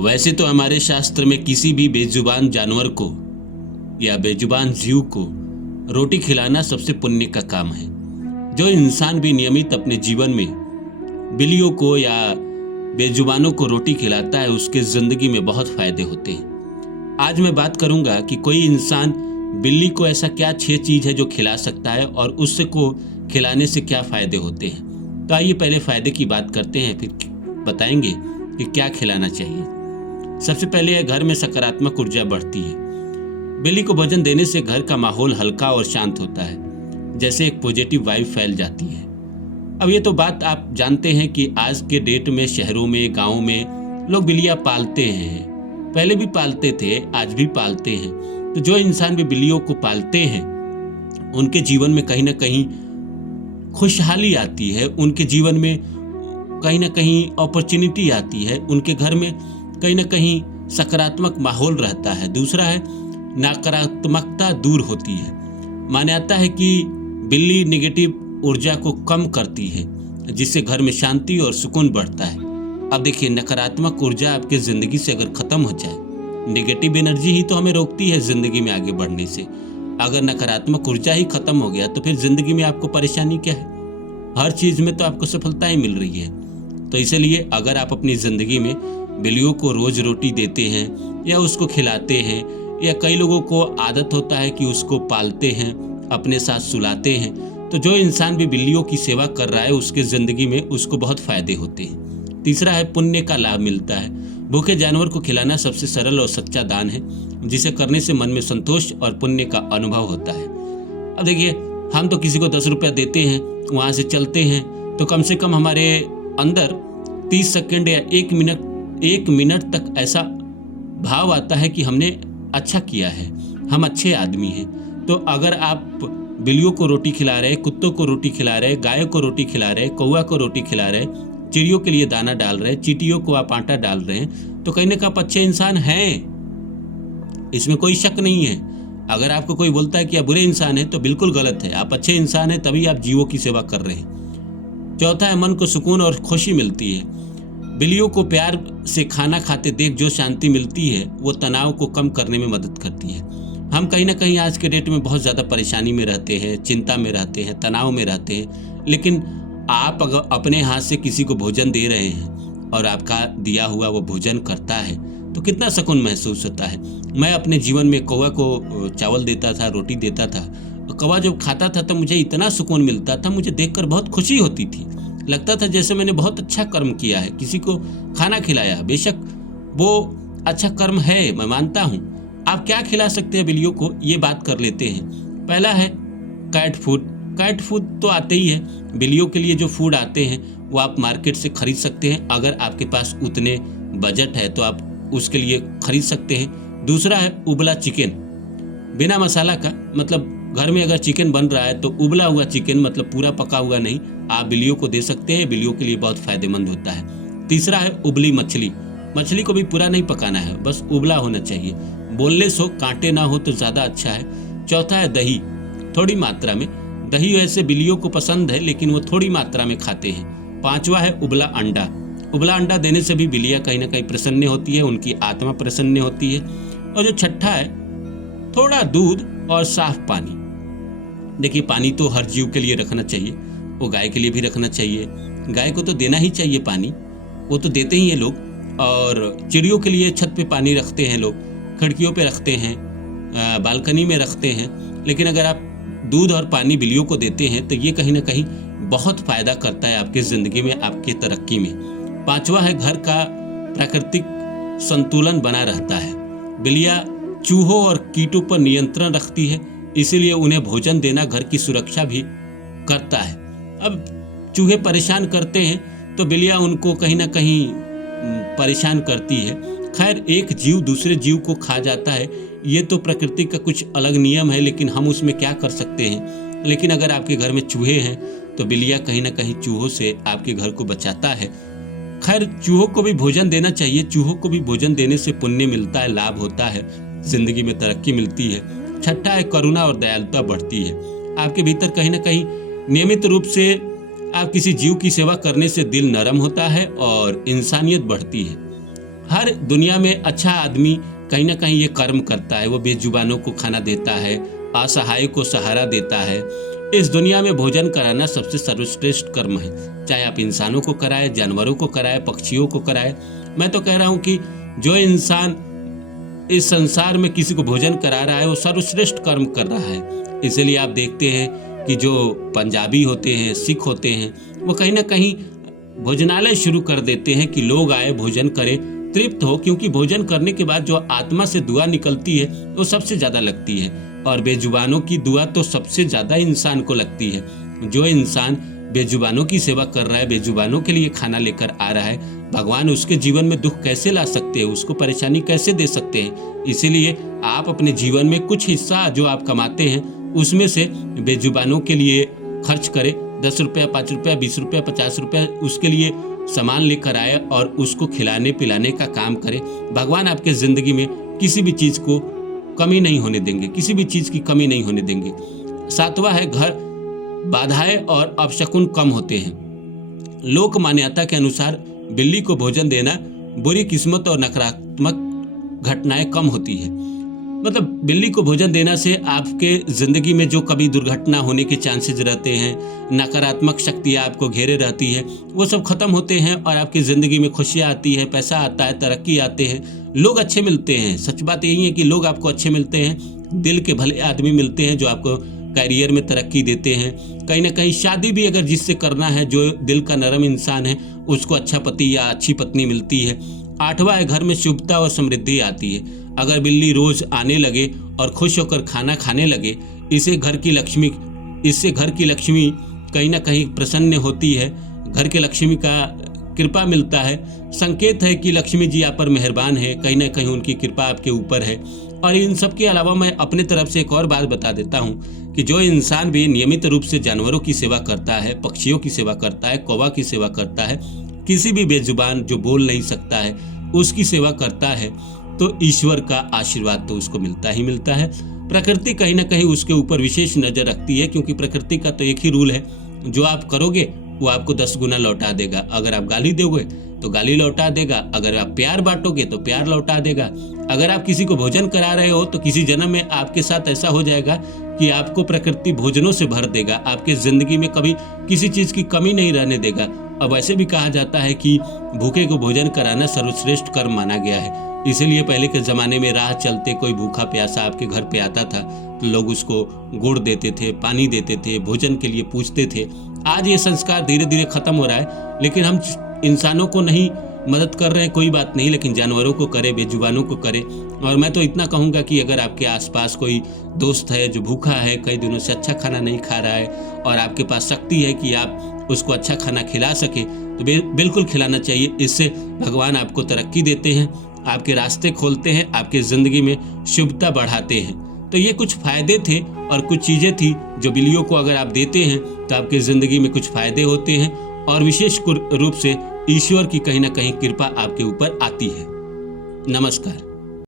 वैसे तो हमारे शास्त्र में किसी भी बेजुबान जानवर को या बेजुबान जीव को रोटी खिलाना सबसे पुण्य का काम है। जो इंसान भी नियमित अपने जीवन में बिल्लियों को या बेजुबानों को रोटी खिलाता है उसके ज़िंदगी में बहुत फ़ायदे होते हैं। आज मैं बात करूंगा कि कोई इंसान बिल्ली को ऐसा क्या 6 चीज़ है जो खिला सकता है और उससे को खिलाने से क्या फ़ायदे होते हैं। तो आइए पहले फ़ायदे की बात करते हैं, फिर बताएंगे कि क्या खिलाना चाहिए। सबसे पहले है घर में सकारात्मक ऊर्जा बढ़ती है। बिल्ली को भोजन देने से घर का माहौल हल्का और शांत होता है, जैसे एक पॉजिटिव वाइब फैल जाती है। अब ये तो बात आप जानते हैं कि आज के डेट में शहरों में, गाँव में लोग बिल्लियाँ पालते हैं, पहले भी पालते थे, आज भी पालते हैं। तो जो इंसान भी बिल्लियों को पालते हैं उनके जीवन में कहीं ना कहीं खुशहाली आती है, उनके जीवन में कहीं ना कहीं अपॉर्चुनिटी आती है, उनके घर में कहीं ना कहीं सकारात्मक माहौल रहता है। दूसरा है नकारात्मकता दूर होती है। माना जाता है कि बिल्ली नेगेटिव ऊर्जा को कम करती है, जिससे घर में शांति और सुकून बढ़ता है। अब देखिए, नकारात्मक ऊर्जा आपके ज़िंदगी से अगर ख़त्म हो जाए, नेगेटिव एनर्जी ही तो हमें रोकती है ज़िंदगी में आगे बढ़ने से। अगर नकारात्मक ऊर्जा ही ख़त्म हो गया तो फिर ज़िंदगी में आपको परेशानी क्या है? हर चीज़ में तो आपको सफलता ही मिल रही है। तो इसलिए अगर आप अपनी ज़िंदगी में बिल्लियों को रोज़ रोटी देते हैं या उसको खिलाते हैं, या कई लोगों को आदत होता है कि उसको पालते हैं, अपने साथ सुलाते हैं, तो जो इंसान भी बिल्लियों की सेवा कर रहा है उसके ज़िंदगी में उसको बहुत फ़ायदे होते हैं। तीसरा है पुण्य का लाभ मिलता है। भूखे जानवर को खिलाना सबसे सरल और सच्चा दान है, जिसे करने से मन में संतोष और पुण्य का अनुभव होता है। अब देखिए, हम तो किसी को 10 रुपया देते हैं, वहाँ से चलते हैं, तो कम से कम हमारे अंदर 30 सेकंड या 1 मिनट तक ऐसा भाव आता है कि हमने अच्छा किया है, हम अच्छे आदमी हैं। तो अगर आप बिल्लियों को रोटी खिला रहे, कुत्तों को रोटी खिला रहे, गाय को रोटी खिला रहे, कौवा को रोटी खिला रहे, चिड़ियों के लिए दाना डाल रहे, चींटियों को आप आटा डाल रहे हैं, तो कहीं ना कहीं आप अच्छे इंसान हैं, इसमें कोई शक नहीं है। अगर आपको कोई बोलता है कि आप बुरे इंसान हैं तो बिल्कुल गलत है। आप अच्छे इंसान हैं, तभी आप जीवों की सेवा कर रहे हैं। चौथा है मन को सुकून और खुशी मिलती है। बिल्लियों को प्यार से खाना खाते देख जो शांति मिलती है वो तनाव को कम करने में मदद करती है। हम कहीं ना कहीं आज के डेट में बहुत ज़्यादा परेशानी में रहते हैं, चिंता में रहते हैं, तनाव में रहते हैं, लेकिन आप अगर अपने हाथ से किसी को भोजन दे रहे हैं और आपका दिया हुआ वो भोजन करता है तो कितना सुकून महसूस होता है। मैं अपने जीवन में कौवा को चावल देता था, रोटी देता था। कौवा जब खाता था तो मुझे इतना सुकून मिलता था, मुझे देखकर बहुत खुशी होती थी। लगता था जैसे मैंने बहुत अच्छा कर्म किया है, किसी को खाना खिलाया। बेशक वो अच्छा कर्म है, मैं मानता हूँ। आप क्या खिला सकते हैं बिल्लियों को, ये बात कर लेते हैं। पहला है कैट फूड। कैट फूड तो आते ही है। बिल्लियों के लिए जो फूड आते हैं वो आप मार्केट से खरीद सकते हैं। अगर आपके पास उतने बजट है तो आप उसके लिए खरीद सकते हैं। दूसरा है उबला चिकन, बिना मसाला का। मतलब घर में अगर चिकन बन रहा है तो उबला हुआ चिकन, मतलब पूरा पका हुआ नहीं, आप बिल्लियों को दे सकते हैं। बिल्लियों के लिए बहुत फायदेमंद होता है। तीसरा है उबली मछली। मछली को भी पूरा नहीं पकाना है, बस उबला होना चाहिए, बोनलेस हो, कांटे ना हो तो ज़्यादा अच्छा है। चौथा है दही, थोड़ी मात्रा में। दही वैसे बिल्लियों को पसंद है लेकिन वो थोड़ी मात्रा में खाते हैं। पांचवा है उबला अंडा। उबला अंडा देने से भी बिल्लियाँ कहीं ना कहीं प्रसन्न होती है, उनकी आत्मा प्रसन्न होती है। और जो छठा है थोड़ा दूध और साफ पानी। देखिए, पानी तो हर जीव के लिए रखना चाहिए, वो गाय के लिए भी रखना चाहिए। गाय को तो देना ही चाहिए पानी, वो तो देते ही हैं लोग। और चिड़ियों के लिए छत पे पानी रखते हैं लोग, खिड़कियों पे रखते हैं, बालकनी में रखते हैं। लेकिन अगर आप दूध और पानी बिल्लियों को देते हैं तो ये कहीं ना कहीं बहुत फ़ायदा करता है आपकी ज़िंदगी में, आपकी तरक्की में। पांचवा है घर का प्राकृतिक संतुलन बना रहता है। बिल्लियाँ चूहों और कीटों पर नियंत्रण रखती है, इसीलिए उन्हें भोजन देना घर की सुरक्षा भी करता है। अब चूहे परेशान करते हैं तो बिल्लियाँ उनको कहीं ना कहीं परेशान करती है। खैर, एक जीव दूसरे जीव को खा जाता है, ये तो प्रकृति का कुछ अलग नियम है, लेकिन हम उसमें क्या कर सकते हैं। लेकिन अगर आपके घर में चूहे हैं तो बिल्लियाँ कहीं ना कहीं चूहों से आपके घर को बचाता है। खैर, चूहों को भी भोजन देना चाहिए। चूहों को भी भोजन देने से पुण्य मिलता है, लाभ होता है, जिंदगी में तरक्की मिलती है। छठा है करुणा और दयालुता बढ़ती है। आपके भीतर कहीं ना कहीं नियमित रूप से आप किसी जीव की सेवा करने से दिल नरम होता है और इंसानियत बढ़ती है। हर दुनिया में अच्छा आदमी कहीं ना कहीं ये कर्म करता है, वो बेजुबानों को खाना देता है, असहाय को सहारा देता है। इस दुनिया में भोजन कराना सबसे सर्वश्रेष्ठ कर्म है, चाहे आप इंसानों को कराए, जानवरों को कराए, पक्षियों को कराए। मैं तो कह रहा हूँ कि जो इंसान इस संसार में किसी को भोजन करा रहा है वो सर्वश्रेष्ठ कर्म कर रहा है। इसलिए आप देखते हैं कि जो पंजाबी होते हैं, सिख होते हैं, वो कहीं ना कहीं भोजनालय शुरू कर देते हैं कि लोग आए, भोजन करें, तृप्त हो, क्योंकि भोजन करने के बाद जो आत्मा से दुआ निकलती है वो सबसे ज़्यादा लगती है। और बेजुबानों की दुआ तो सबसे ज़्यादा इंसान को लगती है। जो इंसान बेजुबानों की सेवा कर रहा है, बेजुबानों के लिए खाना लेकर आ रहा है, भगवान उसके जीवन में दुख कैसे ला सकते हैं, उसको परेशानी कैसे दे सकते हैं। इसीलिए आप अपने जीवन में कुछ हिस्सा जो आप कमाते हैं उसमें से बेजुबानों के लिए खर्च करें। 10 रुपया, 5 रुपया, 20 रुपया, 50 रुपया उसके लिए सामान लेकर आए और उसको खिलाने पिलाने का काम करें। भगवान आपके ज़िंदगी में किसी भी चीज़ को कमी नहीं होने देंगे, किसी भी चीज़ की कमी नहीं होने देंगे। 7वां है, घर बाधाएं और अपशकुन कम होते हैं। लोक मान्यता के अनुसार बिल्ली को भोजन देना बुरी किस्मत और नकारात्मक घटनाएं कम होती है। मतलब बिल्ली को भोजन देना से आपके ज़िंदगी में जो कभी दुर्घटना होने के चांसेस रहते हैं, नकारात्मक शक्तियाँ आपको घेरे रहती है, वो सब खत्म होते हैं और आपकी ज़िंदगी में खुशियाँ आती है, पैसा आता है, तरक्की आते हैं, लोग अच्छे मिलते हैं। सच बात यही है कि लोग आपको अच्छे मिलते हैं, दिल के भले आदमी मिलते हैं जो आपको करियर में तरक्की देते हैं। कहीं ना कहीं शादी भी अगर जिससे करना है, जो दिल का नरम इंसान है, उसको अच्छा पति या अच्छी पत्नी मिलती है। 8वां है, घर में शुभता और समृद्धि आती है। अगर बिल्ली रोज आने लगे और खुश होकर खाना खाने लगे, इससे घर की लक्ष्मी कहीं ना कहीं प्रसन्न होती है, घर के लक्ष्मी का कृपा मिलता है। संकेत है कि लक्ष्मी जी आप पर मेहरबान है, कहीं ना कहीं उनकी कृपा आपके ऊपर है। और इन सब के अलावा मैं अपने तरफ से एक और बात बता देता हूँ कि जो इंसान भी नियमित रूप से जानवरों की सेवा करता है, पक्षियों की सेवा करता है, कौवा की सेवा करता है, किसी भी बेजुबान जो बोल नहीं सकता है उसकी सेवा करता है, तो ईश्वर का आशीर्वाद तो उसको मिलता ही मिलता है। प्रकृति कहीं ना कहीं उसके ऊपर विशेष नज़र रखती है, क्योंकि प्रकृति का तो एक ही रूल है, जो आप करोगे वो आपको 10 गुना लौटा देगा। अगर आप गाली दोगे तो गाली लौटा देगा, अगर आप प्यार बांटोगे तो प्यार लौटा देगा। अगर आप किसी को भोजन करा रहे हो तो किसी जन्म में आपके साथ ऐसा हो जाएगा कि आपको प्रकृति भोजनों से भर देगा, आपके ज़िंदगी में कभी किसी चीज़ की कमी नहीं रहने देगा। अब वैसे भी कहा जाता है कि भूखे को भोजन कराना सर्वश्रेष्ठ कर्म माना गया है। इसीलिए पहले के ज़माने में राह चलते कोई भूखा प्यासा आपके घर पे आता था तो लोग उसको गुड़ देते थे, पानी देते थे, भोजन के लिए पूछते थे। आज ये संस्कार धीरे धीरे खत्म हो रहा है, लेकिन हम इंसानों को नहीं मदद कर रहे हैं, कोई बात नहीं, लेकिन जानवरों को करें, बेजुबानों को करें। और मैं तो इतना कहूँगा कि अगर आपके आसपास कोई दोस्त है जो भूखा है, कई दिनों से अच्छा खाना नहीं खा रहा है और आपके पास शक्ति है कि आप उसको अच्छा खाना खिला सके, तो बिल्कुल खिलाना चाहिए। इससे भगवान आपको तरक्की देते हैं, आपके रास्ते खोलते हैं, आपके ज़िंदगी में शुभता बढ़ाते हैं। तो ये कुछ फ़ायदे थे और कुछ चीज़ें थी जो बिल्लियों को अगर आप देते हैं तो आपके ज़िंदगी में कुछ फ़ायदे होते हैं और विशेष रूप से ईश्वर की कहीं ना कहीं कृपा आपके ऊपर आती है। नमस्कार।